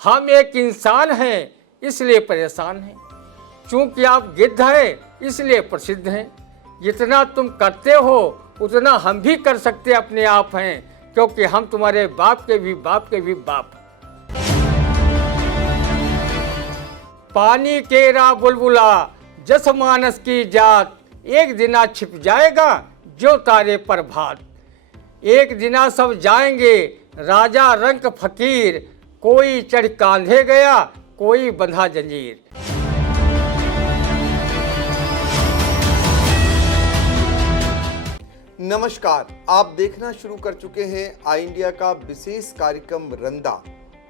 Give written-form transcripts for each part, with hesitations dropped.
हम एक इंसान हैं इसलिए परेशान हैं, चूंकि आप गिद्ध हैं इसलिए प्रसिद्ध हैं। जितना तुम करते हो उतना हम भी कर सकते अपने आप हैं, क्योंकि हम तुम्हारे बाप के भी बाप के भी बाप। पानी केरा बुलबुला जस मानस की जात, एक दिना छिप जाएगा जो तारे पर भात। एक दिना सब जाएंगे राजा रंक फकीर, कोई चढ़ कांधे गया कोई बंधा जंजीर। नमस्कार, आप देखना शुरू कर चुके हैं आई इंडिया का विशेष कार्यक्रम रंदा,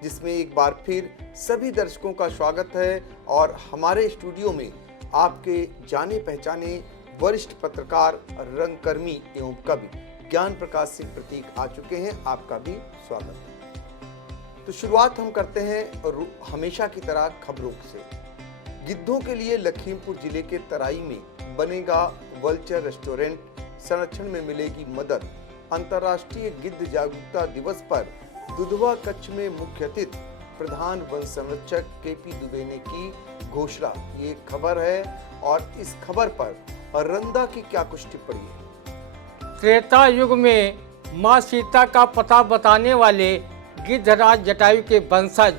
जिसमें एक बार फिर सभी दर्शकों का स्वागत है। और हमारे स्टूडियो में आपके जाने पहचाने वरिष्ठ पत्रकार, रंगकर्मी एवं कवि ज्ञान प्रकाश सिंह प्रतीक आ चुके हैं। आपका भी स्वागत है। तो शुरुआत हम करते हैं हमेशा की तरह खबरों से। गिद्धों के लिए लखीमपुर जिले के तराई में बनेगा वल्चर रेस्टोरेंट, संरक्षण में मिलेगी मदद। अंतर्राष्ट्रीय गिद्ध जागरूकता दिवस पर दुधवा कच्छ में मुख्य अतिथि प्रधान वन संरक्षक केपी दुबे ने की घोषणा। ये खबर है और इस खबर पर रंदा की क्या कुछ टिप्पणी है। त्रेता युग में माँ सीता का पता बताने वाले गिद्धराज जटायु के वंशज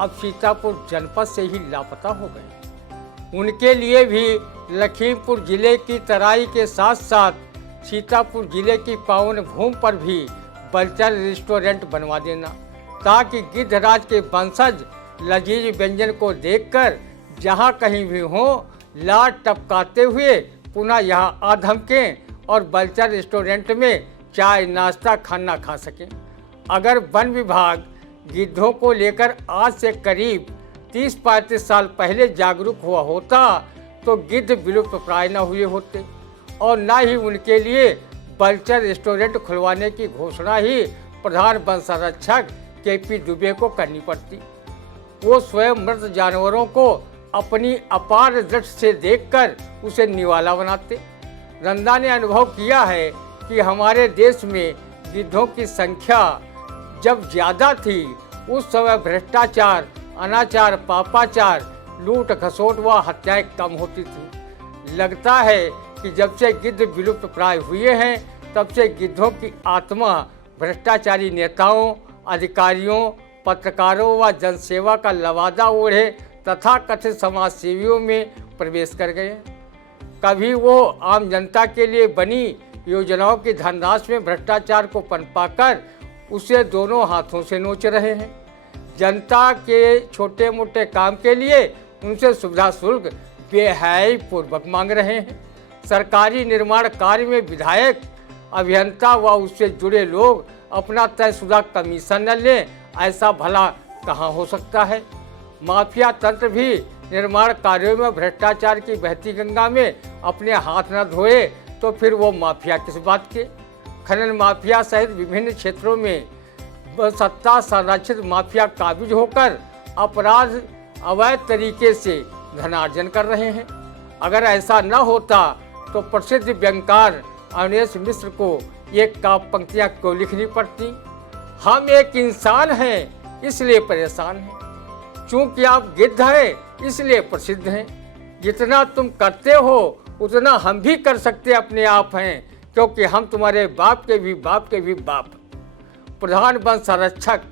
अब सीतापुर जनपद से ही लापता हो गए। उनके लिए भी लखीमपुर जिले की तराई के साथ साथ सीतापुर जिले की पावन भूमि पर भी वल्चर रेस्टोरेंट बनवा देना, ताकि गिद्धराज के वंशज लजीज व्यंजन को देखकर जहाँ कहीं भी हों लाड टपकाते हुए पुनः यहाँ आ धमकें और वल्चर रेस्टोरेंट में चाय नाश्ता खाना खा सकें। अगर वन विभाग गिद्धों को लेकर आज से करीब 30-35 साल पहले जागरूक हुआ होता तो गिद्ध विलुप्त प्राय न हुए होते और न ही उनके लिए वल्चर रेस्टोरेंट खुलवाने की घोषणा ही प्रधान वन संरक्षक केपी दुबे को करनी पड़ती। वो स्वयं मृत जानवरों को अपनी अपार दृष्टि से देखकर उसे निवाला बनाते। रंदा ने अनुभव किया है कि हमारे देश में गिद्धों की संख्या जब ज़्यादा थी उस समय भ्रष्टाचार, अनाचार, पापाचार, लूट खसोट व हत्याएं कम होती थी। लगता है कि जब से गिद्ध विलुप्त प्राय हुए हैं तब से गिद्धों की आत्मा भ्रष्टाचारी नेताओं, अधिकारियों, पत्रकारों व जनसेवा का लवादा ओढ़े तथा कथित समाज सेवियों में प्रवेश कर गए। कभी वो आम जनता के लिए बनी योजनाओं की धनराशि में भ्रष्टाचार को पनपाकर उसे दोनों हाथों से नोच रहे हैं। जनता के छोटे मोटे काम के लिए उनसे सुविधा शुल्क बेहयाई पूर्वक मांग रहे हैं। सरकारी निर्माण कार्य में विधायक, अभियंता व उससे जुड़े लोग अपना तयशुदा कमीशन न लें, ऐसा भला कहाँ हो सकता है। माफिया तंत्र भी निर्माण कार्यों में भ्रष्टाचार की बहती गंगा में अपने हाथ न धोए तो फिर वो माफिया किस बात के। खनन माफिया सहित विभिन्न क्षेत्रों में सत्ता संरक्षित माफिया काबिज होकर अपराध अवैध तरीके से धनार्जन कर रहे हैं। अगर ऐसा न होता तो प्रसिद्ध व्यंगकार अवनीश मिश्र को ये काव्य पंक्तियाँ क्यों लिखनी पड़ती। हम एक इंसान हैं इसलिए परेशान हैं, चूंकि आप गिद्ध हैं इसलिए प्रसिद्ध हैं। जितना तुम करते हो उतना हम भी कर सकते अपने आप हैं, क्योंकि हम तुम्हारे बाप के भी बाप के भी बाप। प्रधान वन संरक्षक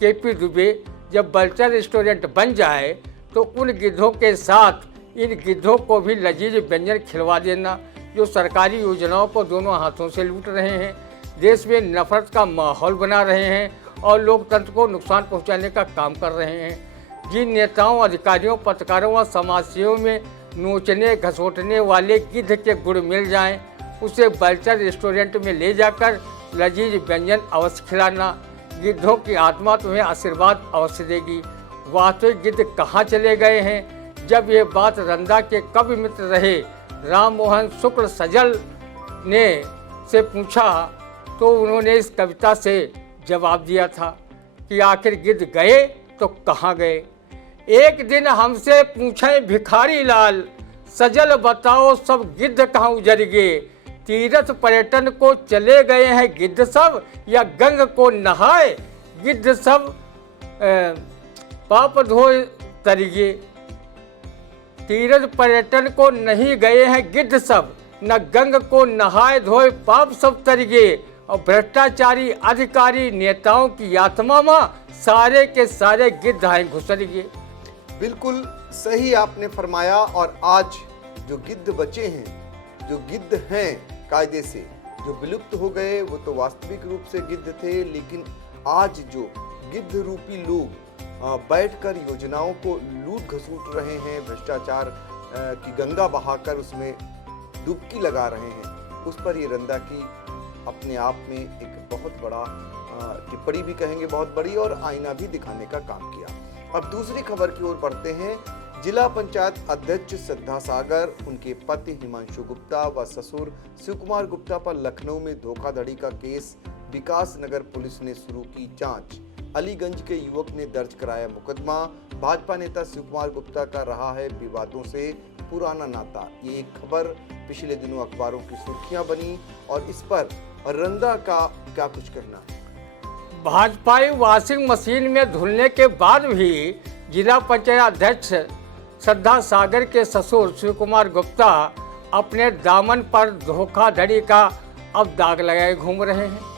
केपी दुबे जब वल्चर रेस्टोरेंट बन जाए तो उन गिद्धों के साथ इन गिद्धों को भी लजीज व्यंजन खिलवा देना जो सरकारी योजनाओं को दोनों हाथों से लूट रहे हैं, देश में नफरत का माहौल बना रहे हैं और लोकतंत्र को नुकसान पहुंचाने का काम कर रहे हैं। जिन नेताओं, अधिकारियों, पत्रकारों व समाजसेवियों में नोचने घसोटने वाले गिद्ध के गुण मिल जाएं, उसे वल्चर रेस्टोरेंट में ले जाकर लजीज व्यंजन अवश्य खिलाना। गिद्धों की आत्मा तुम्हें आशीर्वाद अवश्य देगी। वास्तविक गिद्ध कहाँ चले गए हैं? जब ये बात रंदा के कवि मित्र रहे राम मोहन शुक्ल सजल ने से पूछा तो उन्होंने इस कविता से जवाब दिया था कि आखिर गिद्ध गए तो कहाँ गए। एक दिन हमसे पूछे भिखारी लाल, सजल बताओ सब गिद्ध कहाँ उजर गए। तीर्थ पर्यटन को चले गए हैं गिद्ध सब, या गंग को नहाए गिद्ध सब पाप धोए तरिए। तीर्थ पर्यटन को नहीं गए हैं गिद्ध सब, न गंग को नहाए धोए पाप सब तरिए। और भ्रष्टाचारी अधिकारी नेताओं की आत्मा माँ, सारे के सारे गिद्ध हैं घुसरिए। बिल्कुल सही आपने फरमाया। और आज जो गिद्ध बचे हैं, जो गिद्ध हैं कायदे से, जो विलुप्त हो गए, वो तो वास्तविक रूप से गिद्ध थे, लेकिन आज जो गिद्ध रूपी लोग बैठकर योजनाओं को लूट घसूट रहे हैं, भ्रष्टाचार की गंगा बहाकर उसमें डुबकी लगा रहे हैं, उस पर ये रंदा की अपने आप में एक बहुत बड़ा टिप्पणी भी कहेंगे, बहुत बड़ी, और आईना भी दिखाने का काम किया। अब दूसरी खबर की ओर बढ़ते हैं। जिला पंचायत अध्यक्ष श्रद्धा सागर, उनके पति हिमांशु गुप्ता व ससुर शिव कुमार गुप्ता पर लखनऊ में धोखाधड़ी का केस विकास नगर पुलिस ने शुरू की जांच। अलीगंज के युवक ने दर्ज कराया मुकदमा। भाजपा नेता शिव कुमार गुप्ता का रहा है विवादों से पुराना नाता। ये एक खबर पिछले दिनों अखबारों की सुर्खियां बनी, और इस पर रंदा का क्या कुछ कहना है। भाजपाई वॉशिंग मशीन में धुलने के बाद भी जिला पंचायत अध्यक्ष श्रद्धा सागर के ससुर शिव कुमार गुप्ता अपने दामन पर धोखाधड़ी का अब दाग लगाए घूम रहे हैं।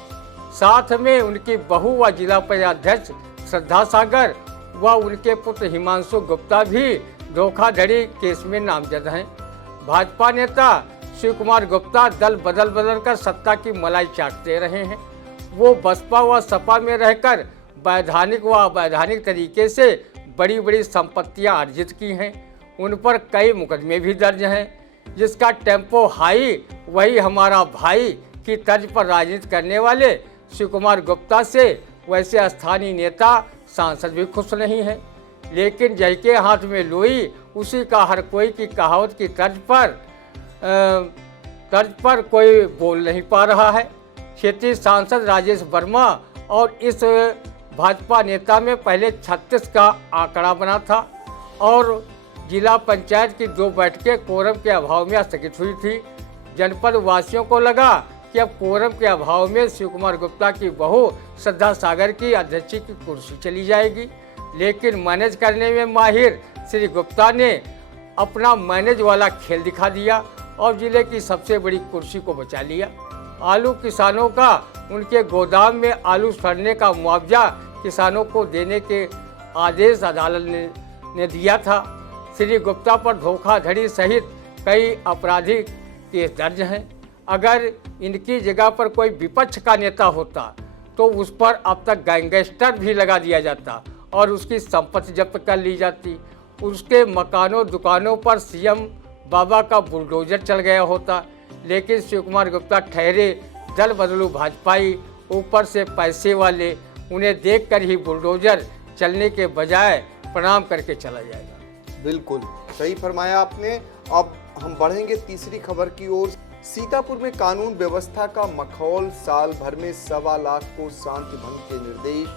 साथ में उनकी बहू व जिला पंचायत अध्यक्ष श्रद्धा सागर व उनके पुत्र हिमांशु गुप्ता भी धोखाधड़ी केस में नामजद हैं। भाजपा नेता शिव कुमार गुप्ता दल बदल बदल कर सत्ता की मलाई चाटते रहे हैं। वो बसपा व सपा में रहकर वैधानिक व अवैधानिक तरीके से बड़ी बड़ी संपत्तियां अर्जित की हैं। उन पर कई मुकदमे भी दर्ज हैं। जिसका टेम्पो हाई वही हमारा भाई की तर्ज पर राजनीति करने वाले शिव कुमार गुप्ता से वैसे स्थानीय नेता सांसद भी खुश नहीं हैं। लेकिन जय के हाथ में लोई, उसी का हर कोई की कहावत की तर्ज पर कोई बोल नहीं पा रहा है। क्षेत्रीय सांसद राजेश वर्मा और इस भाजपा नेता में पहले 36 का आंकड़ा बना था, और जिला पंचायत की 2 बैठकें कोरम के अभाव में स्थगित हुई थी। जनपद वासियों को लगा कि अब कोरम के अभाव में शिव कुमार गुप्ता की बहू श्रद्धा सागर की अध्यक्ष की कुर्सी चली जाएगी। लेकिन मैनेज करने में माहिर श्री गुप्ता ने अपना मैनेज वाला खेल दिखा दिया और जिले की सबसे बड़ी कुर्सी को बचा लिया। आलू किसानों का उनके गोदाम में आलू सड़ने का मुआवजा किसानों को देने के आदेश अदालत ने दिया था। श्री गुप्ता पर धोखाधड़ी सहित कई आपराधिक केस दर्ज हैं। अगर इनकी जगह पर कोई विपक्ष का नेता होता तो उस पर अब तक गैंगस्टर भी लगा दिया जाता और उसकी संपत्ति जब्त कर ली जाती। उसके मकानों दुकानों पर सीएम बाबा का बुलडोजर चल गया होता। लेकिन शिव कुमार गुप्ता ठहरे दल बदलू भाजपाई, ऊपर से पैसे वाले, उन्हें देखकर ही बुलडोजर चलने के बजाय प्रणाम करके चला जाएगा। बिल्कुल सही फरमाया आपने। अब हम बढ़ेंगे तीसरी खबर की ओर। सीतापुर में कानून व्यवस्था का मखौल, साल भर में 1.25 लाख को शांति भंग के निर्देश।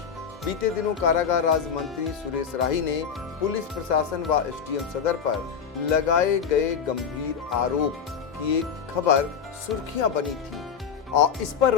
बीते दिनों कारागार राज्य मंत्री सुरेश राही ने पुलिस प्रशासन व एसडीएम सदर पर लगाए गए गंभीर आरोप की एक खबर सुर्खियां बनी थी, और इस पर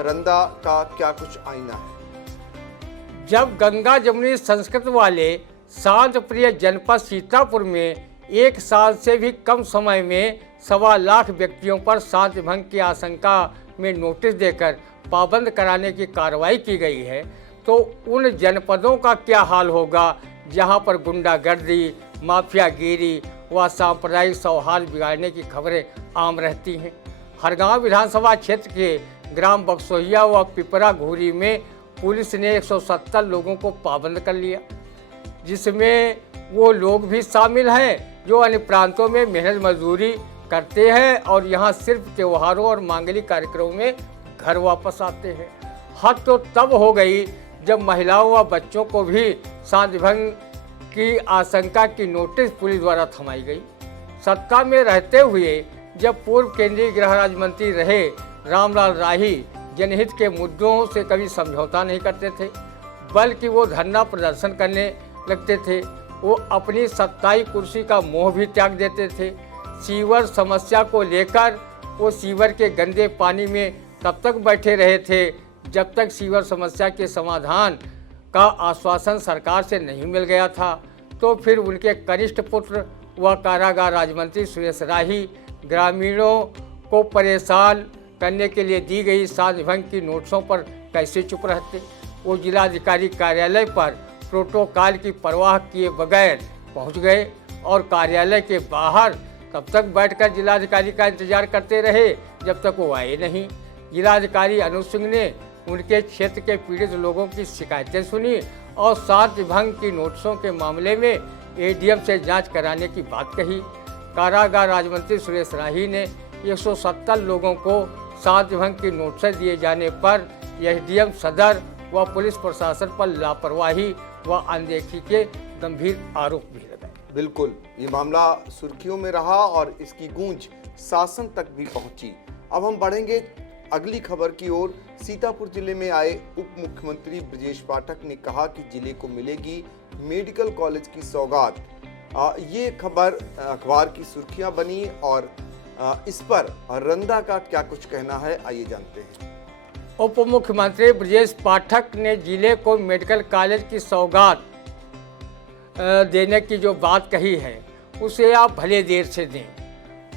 रंदा का क्या कुछ आईना है। जब गंगा जमुनी संस्कृत वाले शांत प्रिय जनपद सीतापुर में 1 साल से भी कम समय में 1.25 लाख व्यक्तियों पर शांति भंग की आशंका में नोटिस देकर पाबंद कराने की कार्रवाई की गई है, तो उन जनपदों का क्या हाल होगा जहां पर गुंडागर्दी, माफियागिरी व सांप्रदायिक सौहार्द बिगाड़ने की खबरें आम रहती हैं। हरगांव विधानसभा क्षेत्र के ग्राम बक्सोहिया व पिपरा घूरी में पुलिस ने 170 लोगों को पाबंद कर लिया, जिसमें वो लोग भी शामिल हैं जो अन्य प्रांतों में मेहनत मजदूरी करते हैं और यहाँ सिर्फ त्योहारों और मांगलिक कार्यक्रमों में घर वापस आते हैं। हद तो तब हो गई जब महिलाओं व बच्चों को भी शांति भंग की आशंका की नोटिस पुलिस द्वारा थमाई गई। सत्ता में रहते हुए जब पूर्व केंद्रीय गृह राज्य मंत्री रहे रामलाल राही जनहित के मुद्दों से कभी समझौता नहीं करते थे, बल्कि वो धरना प्रदर्शन करने लगते थे। वो अपनी सत्ताई कुर्सी का मोह भी त्याग देते थे। सीवर समस्या को लेकर वो सीवर के गंदे पानी में तब तक बैठे रहे थे जब तक सीवर समस्या के समाधान का आश्वासन सरकार से नहीं मिल गया था, तो फिर उनके कनिष्ठ पुत्र व कारागार राज्य मंत्री सुरेश राही ग्रामीणों को परेशान करने के लिए दी गई साध भंग की नोटिसों पर कैसे चुप रहते। वो जिलाधिकारी कार्यालय पर प्रोटोकॉल की परवाह किए बगैर पहुंच गए और कार्यालय के बाहर तब तक बैठकर जिलाधिकारी का इंतजार करते रहे जब तक वो आए नहीं। जिलाधिकारी अनुज सिंह ने उनके क्षेत्र के पीड़ित लोगों की शिकायतें सुनी और शांति भंग की नोटिसों के मामले में एडीएम से जांच कराने की बात कही। कारागार राज्य मंत्री सुरेश राही ने 170 लोगों को शांति भंग की नोटिस दिए जाने पर एसडीएम सदर व पुलिस प्रशासन पर लापरवाही व अनदेखी के गंभीर आरोप भी लगाए। बिल्कुल, ये मामला सुर्खियों में रहा और इसकी गूंज शासन तक भी पहुंची। अब हम बढ़ेंगे अगली खबर की ओर। सीतापुर जिले में आए उप मुख्यमंत्री ब्रजेश पाठक ने कहा कि जिले को मिलेगी मेडिकल कॉलेज की सौगात। ये खबर अखबार की सुर्खियां बनी और इस पर रंदा का क्या कुछ कहना है, आइए जानते हैं। उप मुख्यमंत्री ब्रजेश पाठक ने जिले को मेडिकल कॉलेज की सौगात देने की जो बात कही है उसे आप भले देर से दें,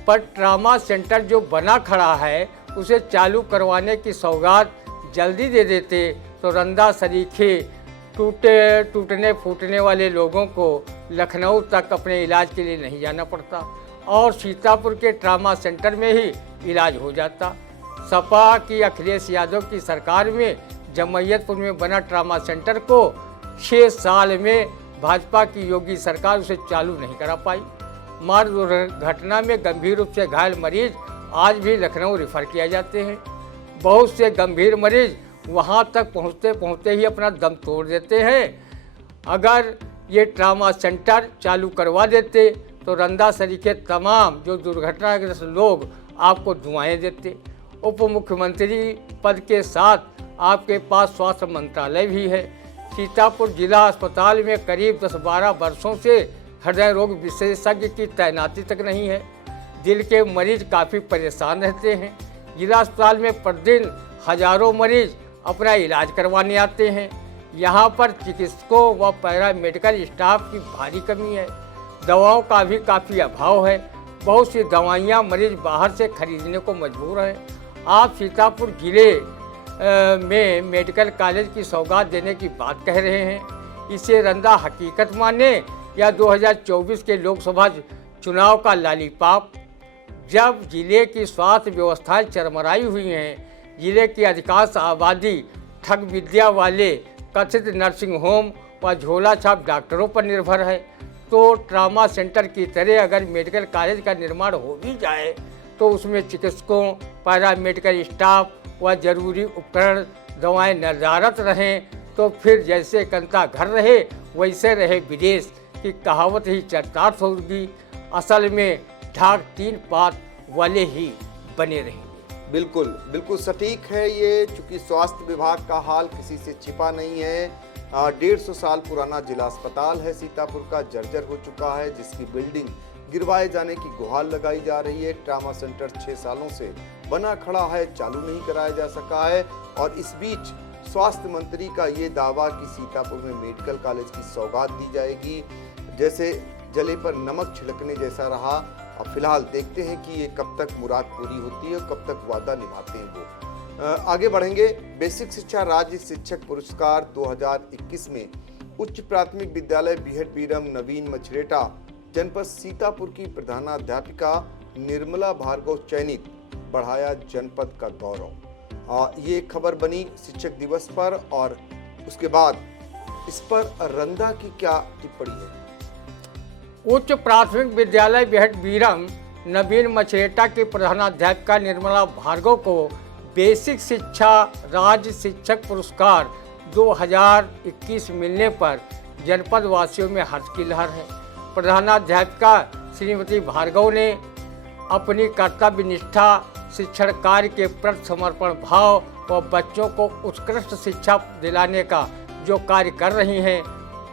पर ट्रामा सेंटर जो बना खड़ा है उसे चालू करवाने की सौगात जल्दी दे देते तो रंदा सरीखे टूटने फूटने वाले लोगों को लखनऊ तक अपने इलाज के लिए नहीं जाना पड़ता और सीतापुर के ट्रामा सेंटर में ही इलाज हो जाता। सपा की अखिलेश यादव की सरकार में जमैयतपुर में बना ट्रामा सेंटर को 6 साल में भाजपा की योगी सरकार उसे चालू नहीं करा पाई। मार्ग दुर्घटना में गंभीर रूप से घायल मरीज आज भी लखनऊ रेफर किया जाते हैं। बहुत से गंभीर मरीज वहां तक पहुंचते पहुंचते ही अपना दम तोड़ देते हैं। अगर ये ट्रामा सेंटर चालू करवा देते तो रंदा सरीखे तमाम जो दुर्घटनाग्रस्त लोग आपको दुआएं देते। उप मुख्यमंत्री पद के साथ आपके पास स्वास्थ्य मंत्रालय भी है। सीतापुर जिला अस्पताल में करीब 10-12 वर्षों से हृदय रोग विशेषज्ञ की तैनाती तक नहीं है। दिल के मरीज काफ़ी परेशान रहते हैं। जिला अस्पताल में प्रतिदिन हजारों मरीज अपना इलाज करवाने आते हैं। यहाँ पर चिकित्सकों व पैरामेडिकल स्टाफ की भारी कमी है। दवाओं का भी काफ़ी अभाव है। बहुत सी दवाइयाँ मरीज बाहर से खरीदने को मजबूर हैं। आप सीतापुर जिले में मेडिकल कॉलेज की सौगात देने की बात कह रहे हैं। इसे रंदा हकीकत माने या 2024 के लोकसभा चुनाव का लालीपाप। जब जिले की स्वास्थ्य व्यवस्थाएं चरमराई हुई हैं, जिले की अधिकांश आबादी ठग विद्या वाले कथित नर्सिंग होम व झोला छाप डॉक्टरों पर निर्भर है, तो ट्रामा सेंटर की तरह अगर मेडिकल कॉलेज का निर्माण हो भी जाए तो उसमें चिकित्सकों, पैरामेडिकल स्टाफ व जरूरी उपकरण, दवाएं नदारत रहें तो फिर जैसे कंता घर रहे वैसे रहे विदेश की कहावत ही चरितार्थ होगी। असल में ढाक 3 पात वाले ही बने रहेंगे। बिल्कुल बिल्कुल सटीक है ये, चूंकि स्वास्थ्य विभाग का हाल किसी से छिपा नहीं है। 150 साल पुराना जिला अस्पताल है सीतापुर का, जर्जर हो चुका है, जिसकी बिल्डिंग गिरवाए जाने की गुहार लगाई जा रही है। ट्रामा सेंटर 6 सालों से बना खड़ा है, चालू नहीं कराया जा सका है और इस बीच स्वास्थ्य मंत्री का ये दावा कि सीतापुर में मेडिकल कॉलेज की सौगात दी जाएगी, जैसे जले पर नमक छिड़कने जैसा रहा। अब फिलहाल देखते हैं कि ये कब तक मुराद पूरी होती है, कब तक वादा निभाते हैं वो। आगे बढ़ेंगे। बेसिक शिक्षा राज्य शिक्षक पुरस्कार 2021 में उच्च प्राथमिक विद्यालय बीहट बीरम नवीन मछरेटा जनपद सीतापुर की प्रधानाध्यापिका निर्मला भार्गव चयनित, बढ़ाया जनपद का गौरव। ये खबर बनी शिक्षक दिवस पर और उसके बाद इस पर रंदा की क्या टिप्पणी है। उच्च प्राथमिक विद्यालय बेहट बीरम नवीन मछरेटा की प्रधानाध्यापिका निर्मला भार्गव को बेसिक शिक्षा राज्य शिक्षक पुरस्कार 2021 मिलने पर जनपद वासियों में हर्ष की लहर है। प्रधानाध्यापिका श्रीमती भार्गव ने अपनी कर्तव्य निष्ठा, शिक्षण कार्य के प्रति समर्पण भाव व बच्चों को उत्कृष्ट शिक्षा दिलाने का जो कार्य कर रही हैं,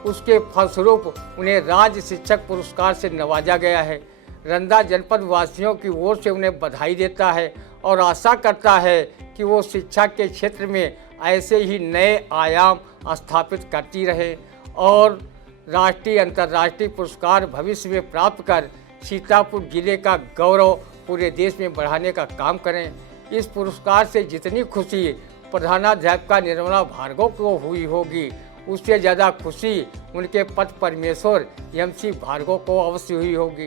उसके फलस्वरूप उन्हें राज्य शिक्षक पुरस्कार से नवाजा गया है। रंदा जनपद वासियों की ओर से उन्हें बधाई देता है और आशा करता है कि वो शिक्षा के क्षेत्र में ऐसे ही नए आयाम स्थापित करती रहे और राष्ट्रीय अंतर्राष्ट्रीय पुरस्कार भविष्य में प्राप्त कर सीतापुर जिले का गौरव पूरे देश में बढ़ाने का काम करें। इस पुरस्कार से जितनी खुशी प्रधानाध्यापिका निर्मला भार्गव को हुई होगी, उससे ज़्यादा खुशी उनके पथ परमेश्वर MC भार्गव को अवश्य हुई होगी।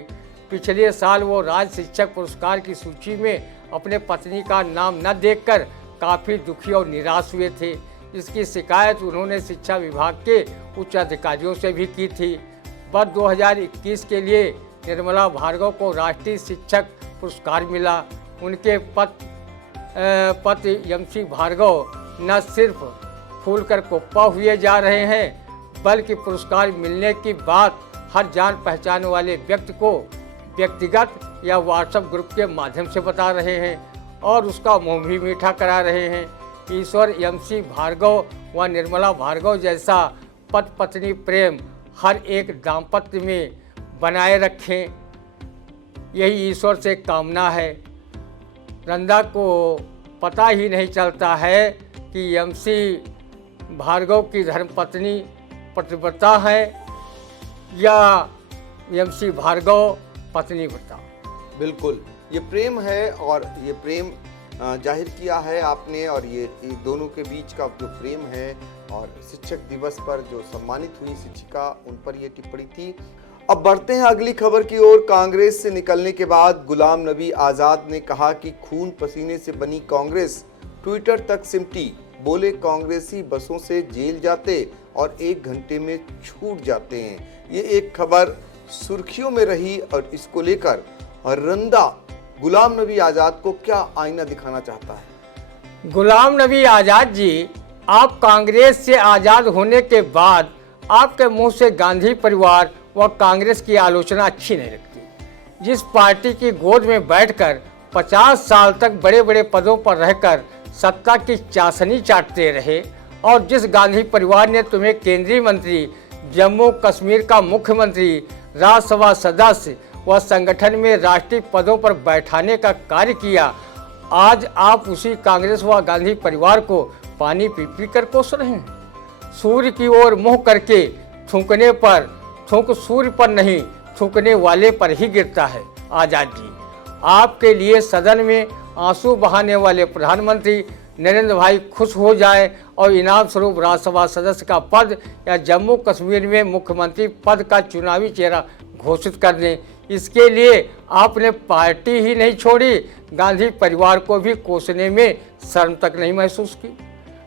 पिछले साल वो राज्य शिक्षक पुरस्कार की सूची में अपने पत्नी का नाम न देखकर काफ़ी दुखी और निराश हुए थे। इसकी शिकायत उन्होंने शिक्षा विभाग के उच्च अधिकारियों से भी की थी। वर्ष 2021 के लिए निर्मला भार्गव को राष्ट्रीय शिक्षक पुरस्कार मिला। उनके पति MC भार्गव न सिर्फ फूलकर कुप्पा हुए जा रहे हैं, बल्कि पुरस्कार मिलने की बात हर जान पहचान वाले व्यक्ति को व्यक्तिगत या व्हाट्सएप ग्रुप के माध्यम से बता रहे हैं और उसका मुंह भी मीठा करा रहे हैं। ईश्वर MC भार्गव व निर्मला भार्गव जैसा पति पत्नी प्रेम हर एक दाम्पत्य में बनाए रखें, यही ईश्वर से कामना है। रंदा को पता ही नहीं चलता है कि MC भार्गव की धर्मपत्नी पतिव्रता है या MC भार्गव पत्नी व्रता। बिल्कुल, ये प्रेम है और ये प्रेम जाहिर किया है आपने, और ये दोनों के बीच का जो प्रेम है और शिक्षक दिवस पर जो सम्मानित हुई शिक्षिका, उन पर ये टिप्पणी थी। अब बढ़ते हैं अगली खबर की ओर। कांग्रेस से निकलने के बाद गुलाम नबी आज़ाद ने कहा कि खून पसीने से बनी कांग्रेस ट्विटर तक सिमटी। बोले कांग्रेसी बसों से जेल जाते और 1 घंटे में छूट जाते हैं। ये एक खबर सुर्खियों में रही और इसको लेकर रंदा गुलाम नबी आज़ाद को क्या आईना दिखाना चाहता है? गुलाम नबी आज़ाद जी, आप कांग्रेस से आज़ाद होने के बाद आपके मुंह से गांधी परिवार व कांग्रेस की आलोचना अच्छी नहीं लगती। जिस पार्टी की गोद में बैठकर 50 साल तक बड़े बड़े पदों पर रहकर सत्ता की चाशनी चाटते रहे और जिस गांधी परिवार ने तुम्हें केंद्रीय मंत्री, जम्मू कश्मीर का मुख्यमंत्री, राज्यसभा सदस्य व संगठन में राष्ट्रीय पदों पर बैठाने का कार्य किया, आज आप उसी कांग्रेस व गांधी परिवार को पानी पी पी कर कोस रहे हैं। सूर्य की ओर मुँह करके थूकने पर थूक सूर्य पर नहीं, थूकने वाले पर ही गिरता है। आज़ाद जी, आपके लिए सदन में आंसू बहाने वाले प्रधानमंत्री नरेंद्र भाई खुश हो जाए और इनाम स्वरूप राज्यसभा सदस्य का पद या जम्मू कश्मीर में मुख्यमंत्री पद का चुनावी चेहरा घोषित कर दें, इसके लिए आपने पार्टी ही नहीं छोड़ी, गांधी परिवार को भी कोसने में शर्म तक नहीं महसूस की।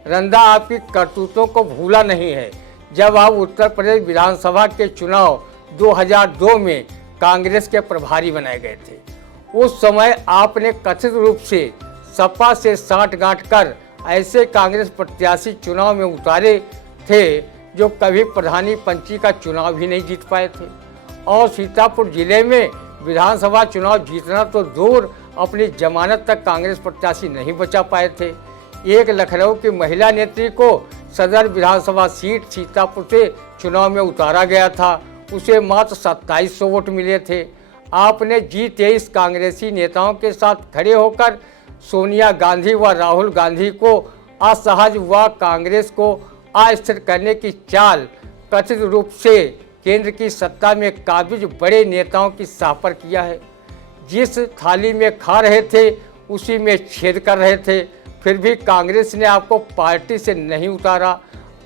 रंदा आपकी करतूतों को भूला नहीं है। जब आप उत्तर प्रदेश विधानसभा के चुनाव 2002 में कांग्रेस के प्रभारी बनाए गए थे, उस समय आपने कथित रूप से सपा से साठगांठ कर ऐसे कांग्रेस प्रत्याशी चुनाव में उतारे थे जो कभी प्रधानी पंची का चुनाव भी नहीं जीत पाए थे और सीतापुर जिले में विधानसभा चुनाव जीतना तो दूर, अपनी जमानत तक कांग्रेस प्रत्याशी नहीं बचा पाए थे। एक लखनऊ की महिला नेत्री को सदर विधानसभा सीट सीतापुर से चुनाव में उतारा गया था, उसे मात्र 2700 वोट मिले थे। आपने G23 कांग्रेसी नेताओं के साथ खड़े होकर सोनिया गांधी व राहुल गांधी को असहज व कांग्रेस को अस्थिर करने की चाल कथित रूप से केंद्र की सत्ता में काबिज बड़े नेताओं की साह पर किया है। जिस थाली में खा रहे थे उसी में छेद कर रहे थे, फिर भी कांग्रेस ने आपको पार्टी से नहीं उतारा।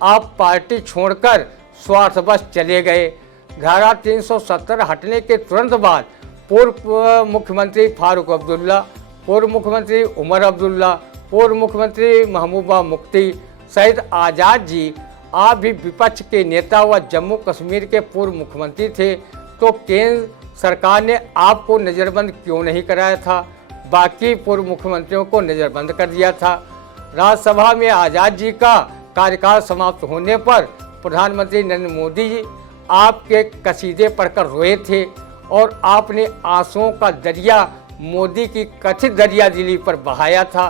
आप पार्टी छोड़कर स्वार्थवश चले गए। धारा 370 हटने के तुरंत बाद पूर्व मुख्यमंत्री फारूक अब्दुल्ला, पूर्व मुख्यमंत्री उमर अब्दुल्ला, पूर्व मुख्यमंत्री महबूबा मुफ्ती सहित आज़ाद जी, आप भी विपक्ष के नेता व जम्मू कश्मीर के पूर्व मुख्यमंत्री थे, तो केंद्र सरकार ने आपको नज़रबंद क्यों नहीं कराया था? बाकी पूर्व मुख्यमंत्रियों को नज़रबंद कर दिया था। राज्यसभा में आज़ाद जी का कार्यकाल समाप्त होने पर प्रधानमंत्री नरेंद्र मोदी जी आपके कसीदे पढ़कर रोए थे और आपने आंसुओं का दरिया मोदी की कथित दरियादिली पर बहाया था।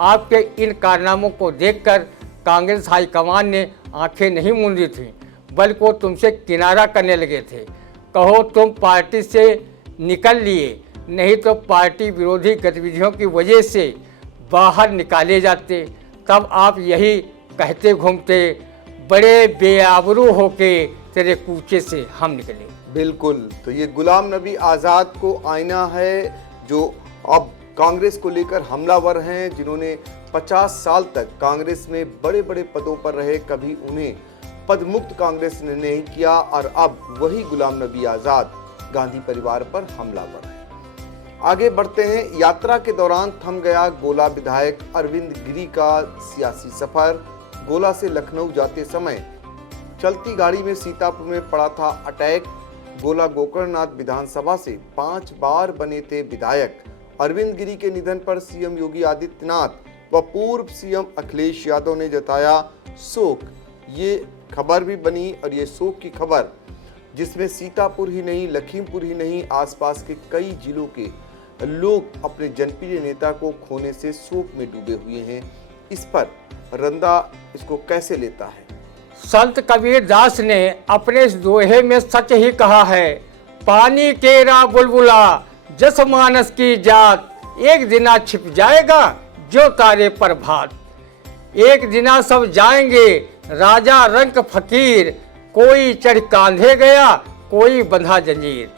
आपके इन कारनामों को देखकर कांग्रेस हाईकमान ने आंखें नहीं मूंदी थीं, बल्कि वो तुमसे किनारा करने लगे थे। कहो तुम पार्टी से निकल लिए, नहीं तो पार्टी विरोधी गतिविधियों की वजह से बाहर निकाले जाते। तब आप यही कहते घूमते, बड़े बेआबरू होके तेरे कूचे से हम निकले। बिल्कुल, तो ये गुलाम नबी आज़ाद को आईना है, जो अब कांग्रेस को लेकर हमलावर हैं, जिन्होंने 50 साल तक कांग्रेस में बड़े बड़े पदों पर रहे, कभी उन्हें पदमुक्त कांग्रेस ने नहीं किया, और अब वही गुलाम नबी आज़ाद गांधी परिवार पर हमलावर है। आगे बढ़ते हैं। यात्रा के दौरान थम गया गोला विधायक अरविंद गिरी का सियासी सफर। गोला से लखनऊ जाते समय चलती गाड़ी में सीतापुर में पड़ा था अटैक। गोला गोकर्णनाथ विधानसभा से 5 बार बने थे विधायक अरविंद गिरी के निधन पर सीएम योगी आदित्यनाथ व पूर्व सीएम अखिलेश यादव ने जताया शोक। ये खबर भी बनी, और ये शोक की खबर जिसमें सीतापुर ही नहीं, लखीमपुर ही नहीं, आसपास के कई जिलों के लोग अपने जनप्रिय नेता को खोने से शोक में डूबे हुए हैं। इस पर रंदा इसको कैसे लेता है? संत कबीर दास ने अपने इस दोहे में सच ही कहा है, पानी केरा बुलबुला जस मानस की जात, एक दिना छिप जाएगा जो तारे पर भात। एक दिना सब जाएंगे राजा रंक फकीर, कोई चढ़ कांधे गया कोई बंधा जंजीर।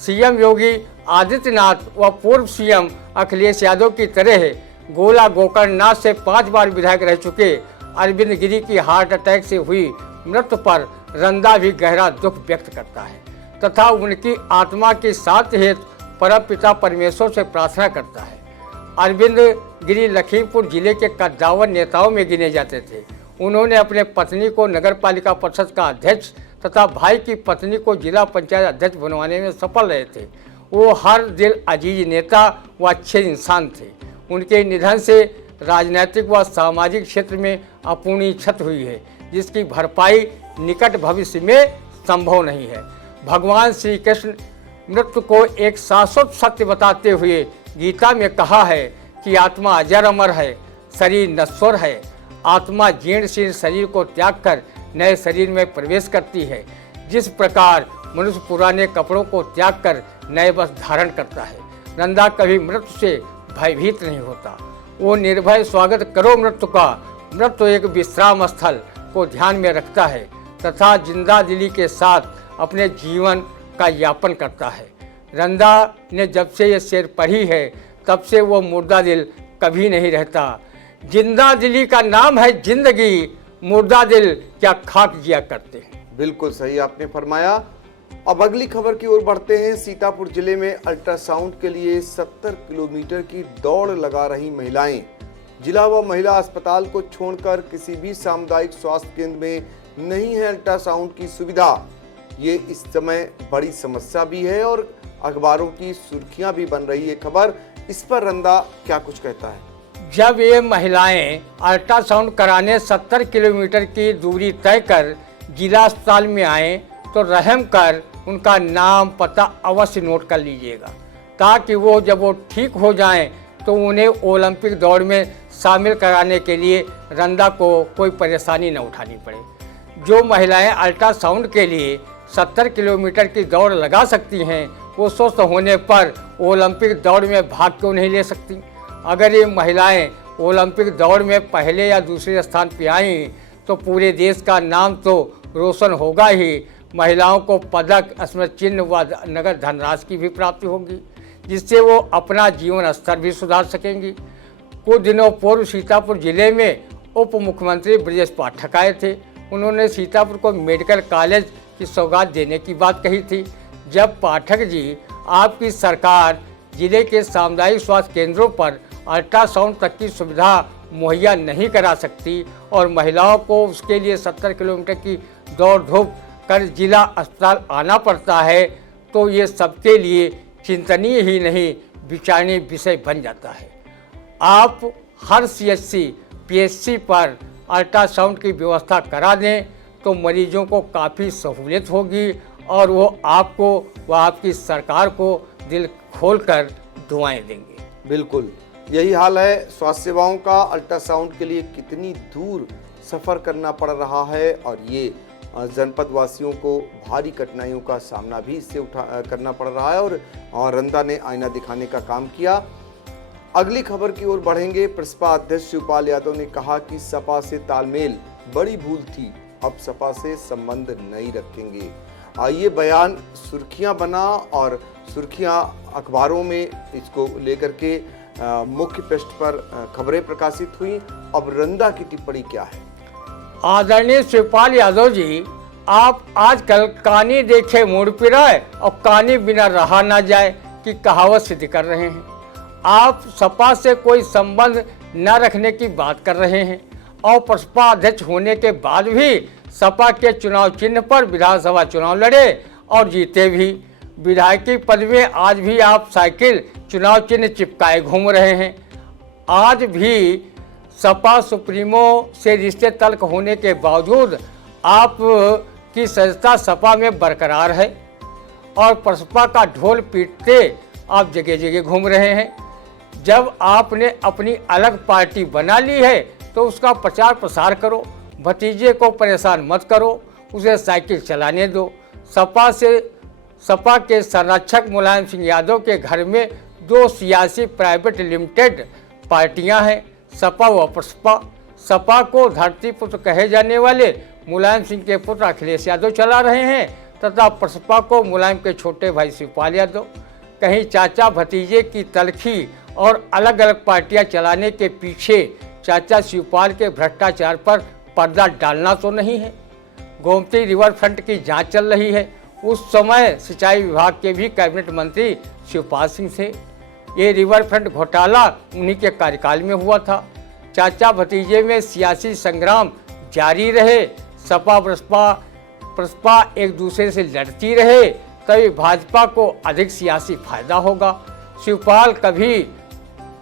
सीएम योगी आदित्यनाथ व पूर्व सीएम अखिलेश यादव की तरह गोला गोकर्णनाथ से 5 बार विधायक रह चुके अरविंद गिरी की हार्ट अटैक से हुई मृत्यु पर रंदा भी गहरा दुख व्यक्त करता है तथा उनकी आत्मा की शांति हेतु परमपिता परमेश्वर से प्रार्थना करता है। अरविंद गिरी लखीमपुर जिले के कद्दावर नेताओं में गिने जाते थे। उन्होंने अपने पत्नी को नगर पालिका परिषद का अध्यक्ष तथा भाई की पत्नी को जिला पंचायत अध्यक्ष बनवाने में सफल रहे थे। वो हर दिल अजीज नेता व अच्छे इंसान थे। उनके निधन से राजनीतिक व सामाजिक क्षेत्र में अपूर्णीय क्षति हुई है, जिसकी भरपाई निकट भविष्य में संभव नहीं है। भगवान श्री कृष्ण मृत्यु को एक शाश्वत सत्य बताते हुए गीता में कहा है कि आत्मा अजर अमर है, शरीर नश्वर है। आत्मा जीर्ण शीर्ण शरीर को त्याग कर नए शरीर में प्रवेश करती है। जिस प्रकार मनुष्य पुराने कपड़ों को त्याग कर नए वस्त्र धारण करता है, रंदा कभी मृत्यु से भयभीत नहीं होता। वो निर्भय स्वागत करो मृत्यु का। मृत्यु एक विश्राम स्थल को ध्यान में रखता है तथा जिंदा दिली के साथ अपने जीवन का यापन करता है। रंदा ने जब से ये शेर पढ़ी है तब से वो मुर्दा दिल कभी नहीं रहता। जिंदा दिली का नाम है जिंदगी, मुर्दा दिल क्या खाक जिया करते हैं। बिल्कुल सही आपने फरमाया। अब अगली खबर की ओर बढ़ते हैं। सीतापुर जिले में अल्ट्रासाउंड के लिए 70 किलोमीटर की दौड़ लगा रही महिलाएं। जिला व महिला अस्पताल को छोड़कर किसी भी सामुदायिक स्वास्थ्य केंद्र में नहीं है अल्ट्रासाउंड की सुविधा। ये इस समय बड़ी समस्या भी है और अखबारों की सुर्खियां भी बन रही है खबर। इस पर रंदा क्या कुछ कहता है? जब ये महिलाएं अल्ट्रासाउंड कराने 70 किलोमीटर की दूरी तय कर जिला अस्पताल में आए तो रहम कर उनका नाम पता अवश्य नोट कर लीजिएगा, ताकि वो जब वो ठीक हो जाएं तो उन्हें ओलंपिक दौड़ में शामिल कराने के लिए रंदा को कोई परेशानी न उठानी पड़े। जो महिलाएं अल्ट्रासाउंड के लिए 70 किलोमीटर की दौड़ लगा सकती हैं, वो स्वस्थ होने पर ओलंपिक दौड़ में भाग क्यों नहीं ले सकती? अगर ये महिलाएं ओलंपिक दौड़ में पहले या दूसरे स्थान पर आईं तो पूरे देश का नाम तो रोशन होगा ही, महिलाओं को पदक, स्मृति चिन्ह व नगद धनराशि की भी प्राप्ति होगी, जिससे वो अपना जीवन स्तर भी सुधार सकेंगी। कुछ दिनों पूर्व सीतापुर जिले में उप मुख्यमंत्री ब्रजेश पाठक आए थे। उन्होंने सीतापुर को मेडिकल कॉलेज की सौगात देने की बात कही थी। जब पाठक जी आपकी सरकार जिले के सामुदायिक स्वास्थ्य केंद्रों पर अल्ट्रासाउंड तक की सुविधा मुहैया नहीं करा सकती और महिलाओं को उसके लिए 70 किलोमीटर की दौड़ धूप कर जिला अस्पताल आना पड़ता है, तो ये सबके लिए चिंतनीय ही नहीं विचारणीय विषय बन जाता है। आप हर CHC PHC पर अल्ट्रासाउंड की व्यवस्था करा दें तो मरीजों को काफ़ी सहूलियत होगी और वो आपको व आपकी सरकार को दिल खोलकर दुआएं देंगे। बिल्कुल यही हाल है स्वास्थ्य सेवाओं का। अल्ट्रासाउंड के लिए कितनी दूर सफ़र करना पड़ रहा है और ये जनपद वासियों को भारी कठिनाइयों का सामना भी इससे करना पड़ रहा है। और रंदा ने आईना दिखाने का काम किया। अगली खबर की ओर बढ़ेंगे। प्रसपा अध्यक्ष शिवपाल यादव ने कहा कि सपा से तालमेल बड़ी भूल थी, अब सपा से संबंध नहीं रखेंगे। ये बयान सुर्खियां बना और सुर्खियां अखबारों में इसको लेकर के मुख्य पृष्ठ पर खबरें प्रकाशित हुई। अब रंदा की टिप्पणी क्या है? आदरणीय शिवपाल यादव जी, आप आजकल कानी देखे मुड़ पिराए और कानी बिना रहा ना जाए की कहावत सिद्ध कर रहे हैं। आप सपा से कोई संबंध न रखने की बात कर रहे हैं और प्रसपा अध्यक्ष होने के बाद भी सपा के चुनाव चिन्ह पर विधानसभा चुनाव लड़े और जीते भी। विधायकी पद में आज भी आप साइकिल चुनाव चिन्ह चिपकाए घूम रहे हैं। आज भी सपा सुप्रीमो से रिश्ते तल्ख होने के बावजूद आप की सदस्यता सपा में बरकरार है और प्रसपा का ढोल पीटते आप जगह जगह घूम रहे हैं। जब आपने अपनी अलग पार्टी बना ली है तो उसका प्रचार प्रसार करो, भतीजे को परेशान मत करो, उसे साइकिल चलाने दो। सपा के संरक्षक मुलायम सिंह यादव के घर में 2 सियासी प्राइवेट लिमिटेड पार्टियां हैं, सपा व प्रसपा। सपा को धरती पुत्र कहे जाने वाले मुलायम सिंह के पुत्र अखिलेश यादव चला रहे हैं तथा प्रसपा को मुलायम के छोटे भाई शिवपाल यादव। कहीं चाचा भतीजे की तलखी और अलग अलग पार्टियां चलाने के पीछे चाचा शिवपाल के भ्रष्टाचार पर पर्दा डालना तो नहीं है? गोमती रिवर फ्रंट की जांच चल रही है, उस समय सिंचाई विभाग के भी कैबिनेट मंत्री शिवपाल सिंह थे। ये रिवर फ्रंट घोटाला उन्हीं के कार्यकाल में हुआ था। चाचा भतीजे में सियासी संग्राम जारी रहे, सपा प्रसपा एक दूसरे से लड़ती रहे, तभी भाजपा को अधिक सियासी फायदा होगा। शिवपाल कभी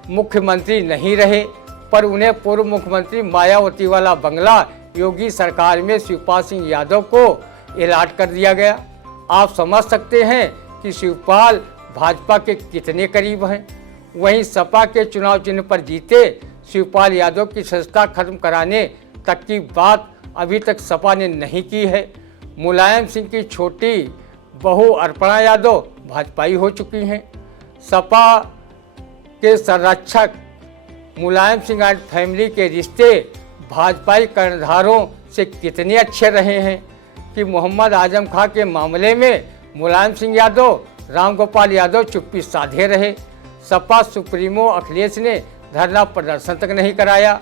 मुख्यमंत्री नहीं रहे, पर उन्हें पूर्व मुख्यमंत्री मायावती वाला बंगला योगी सरकार में शिवपाल सिंह यादव को अलॉट कर दिया गया। आप समझ सकते हैं कि शिवपाल भाजपा के कितने करीब हैं। वहीं सपा के चुनाव चिन्ह पर जीते शिवपाल यादव की सदस्यता खत्म कराने तक की बात अभी तक सपा ने नहीं की है। मुलायम सिंह की छोटी बहू अर्पणा यादव भाजपाई हो चुकी हैं। सपा के संरक्षक मुलायम सिंह एंड फैमिली के रिश्ते भाजपाई कर्णधारों से कितने अच्छे रहे हैं कि मोहम्मद आजम खां के मामले में मुलायम सिंह यादव, रामगोपाल यादव चुप्पी साधे रहे। सपा सुप्रीमो अखिलेश ने धरना प्रदर्शन तक नहीं कराया।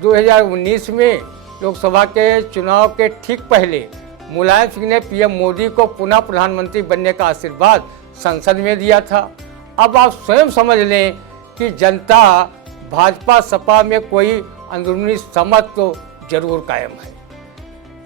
2019 में लोकसभा के चुनाव के ठीक पहले मुलायम सिंह ने पीएम मोदी को पुनः प्रधानमंत्री बनने का आशीर्वाद संसद में दिया था। अब आप स्वयं समझ लें कि जनता भाजपा सपा में कोई अंदरूनी समझ तो जरूर कायम है।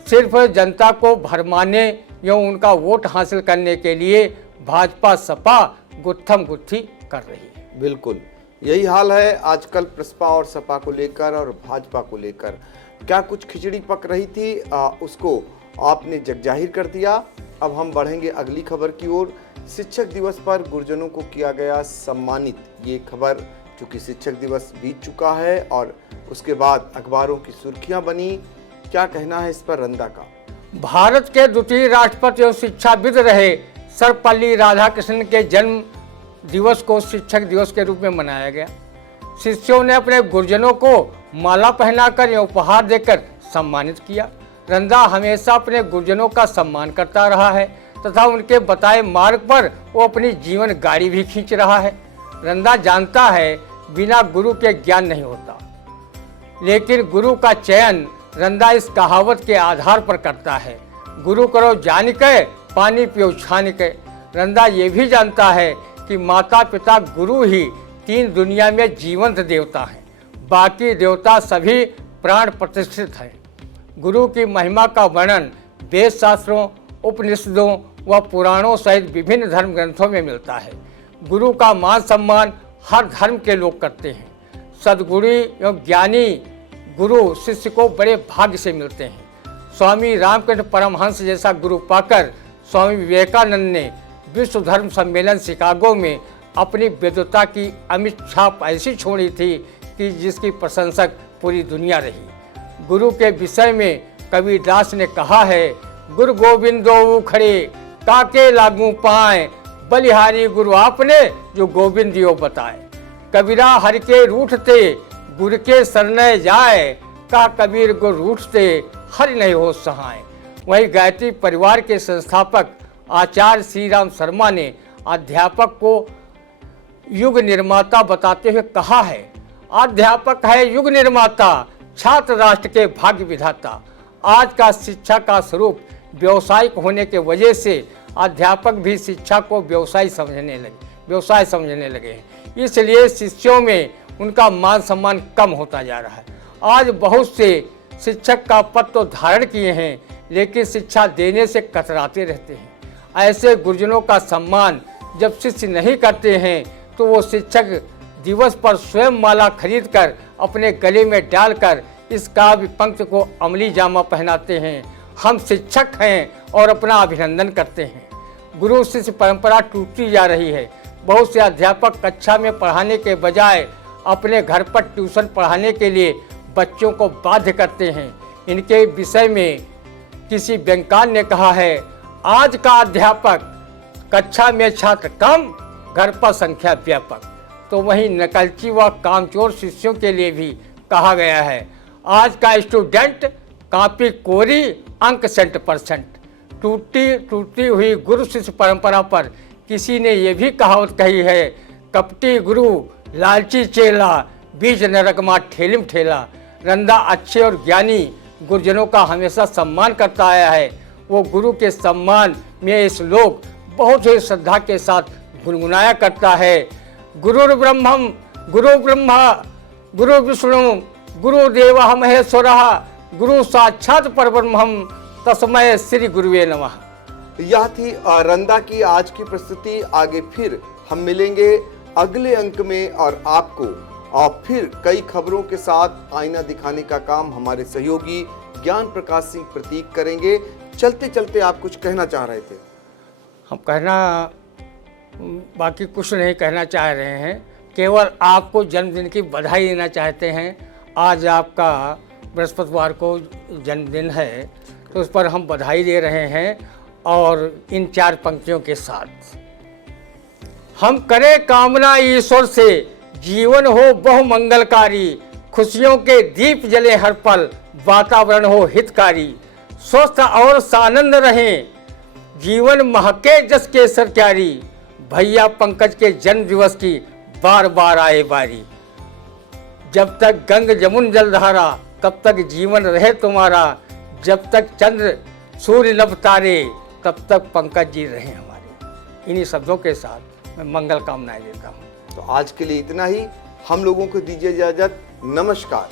सिर्फ जनता को भरमाने या उनका वोट हासिल करने के लिए भाजपा सपा गुत्थम गुत्थी कर रही है। बिल्कुल यही हाल है आजकल प्रसपा और सपा को लेकर और भाजपा को लेकर। क्या कुछ खिचड़ी पक रही थी उसको आपने जगजाहिर कर दिया। अब हम बढ़ेंगे अगली खबर की ओर। शिक्षक दिवस पर गुरुजनों को किया गया सम्मानित। ये खबर चूँकि शिक्षक दिवस बीत चुका है और उसके बाद अखबारों की सुर्खियां बनी। क्या कहना है इस पर रंदा का? भारत के द्वितीय राष्ट्रपति और शिक्षाविद रहे सर्वपल्ली राधाकृष्णन के जन्म दिवस को शिक्षक दिवस के रूप में मनाया गया। शिष्यों ने अपने गुरुजनों को माला पहनाकर या उपहार देकर सम्मानित किया। रंदा हमेशा अपने गुरुजनों का सम्मान करता रहा है तथा उनके बताए मार्ग पर वो अपनी जीवन गाड़ी भी खींच रहा है। रंदा जानता है बिना गुरु के ज्ञान नहीं होता, लेकिन गुरु का चयन रंदा इस कहावत के आधार पर करता है, गुरु करो जान के, पानी पियो छान के। रंदा ये भी जानता है कि माता पिता गुरु ही 3 दुनिया में जीवंत देवता हैं, बाकी देवता सभी प्राण प्रतिष्ठित हैं। गुरु की महिमा का वर्णन वेद शास्त्रों, उपनिषदों व पुराणों सहित विभिन्न धर्म ग्रंथों में मिलता है। गुरु का मान सम्मान हर धर्म के लोग करते हैं। सद्गुरु एवं ज्ञानी गुरु शिष्य को बड़े भाग्य से मिलते हैं। स्वामी रामकृष्ण परमहंस जैसा गुरु पाकर स्वामी विवेकानंद ने विश्व धर्म सम्मेलन शिकागो में अपनी विद्वता की अमिट छाप ऐसी छोड़ी थी कि जिसकी प्रशंसक पूरी दुनिया रही। गुरु के विषय में कबीरदास ने कहा है, गुरु गोविंदो खड़े काके लागू पाए, बलिहारी गुरु आपने जो गोविंदियो बताए। कबीरा हर के रूठते गुर के शरण जाए, का कबीर गुर रूठते हर नहीं हो सहाय। वहीं गायत्री परिवार के संस्थापक आचार्य श्री राम शर्मा ने अध्यापक को युग निर्माता बताते हुए कहा है, अध्यापक है युग निर्माता, छात्र राष्ट्र के भाग्य विधाता। आज का शिक्षा का स्वरूप व्यावसायिक होने के वजह से अध्यापक भी शिक्षा को व्यवसाय समझने लगे हैं। इसलिए शिष्यों में उनका मान सम्मान कम होता जा रहा है। आज बहुत से शिक्षक का पद तो धारण किए हैं, लेकिन शिक्षा देने से कतराते रहते हैं। ऐसे गुरुजनों का सम्मान जब शिष्य नहीं करते हैं तो वो शिक्षक दिवस पर स्वयं माला खरीदकर अपने गले में डालकर इस काव्य पंक्ति को अमली जामा पहनाते हैं। हम शिक्षक हैं और अपना अभिनंदन करते हैं। गुरु शिष्य परंपरा टूटती जा रही है। बहुत से अध्यापक कक्षा में पढ़ाने के बजाय अपने घर पर ट्यूशन पढ़ाने के लिए बच्चों को बाध्य करते हैं। इनके विषय में किसी व्यंग्यकार ने कहा है, आज का अध्यापक कक्षा में छात्र कम, घर पर संख्या व्यापक। तो वहीं नकलची व कामचोर शिष्यों के लिए भी कहा गया है, आज का स्टूडेंट कॉपी कोरी, अंक 100%। टूटी हुई गुरु शिष्य परंपरा पर किसी ने यह भी कहावत कही है, कपटी गुरु लालची चेला, बीच नरकमा ठेलिम ठेला। रंदा अच्छे और ज्ञानी गुरुजनों का हमेशा सम्मान करता आया है। वो गुरु के सम्मान में इस श्लोक बहुत ही श्रद्धा के साथ गुनगुनाया करता है, गुरुर् ब्रह्मम गुरु ब्रह्मा गुरु विष्णु गुरुदेव महेश्वरः, गुरु साक्षात परब्रह्मम तस्मै श्री गुरुवे नमः। यह थी रंदा की आज की प्रस्तुति। आगे फिर हम मिलेंगे अगले अंक में और आपको और फिर कई खबरों के साथ आईना दिखाने का काम हमारे सहयोगी ज्ञान प्रकाश सिंह प्रतीक करेंगे। चलते चलते आप कुछ कहना चाह रहे थे। हम बाकी कुछ नहीं कहना चाह रहे हैं, केवल आपको जन्मदिन की बधाई देना चाहते हैं। आज आपका बृहस्पतिवार को जन्मदिन है, तो उस पर हम बधाई दे रहे हैं। और इन 4 पंक्तियों के साथ हम करें कामना ईश्वर से, जीवन हो बहु मंगलकारी, खुशियों के दीप जले हर पल, वातावरण हो हितकारी, स्वस्थ और सानंद रहें, जीवन महके जस केसर क्यारी, भैया पंकज के जन्म दिवस की बार बार आए बारी। जब तक गंग जमुन जलधारा तब तक जीवन रहे तुम्हारा, जब तक चंद्र सूर्य नभ तारे तब तक पंकज जी रहे हमारे। इन्हीं शब्दों के साथ मैं मंगल कामनाएं देता हूँ। तो आज के लिए इतना ही। हम लोगों को दीजिए इजाजत। नमस्कार।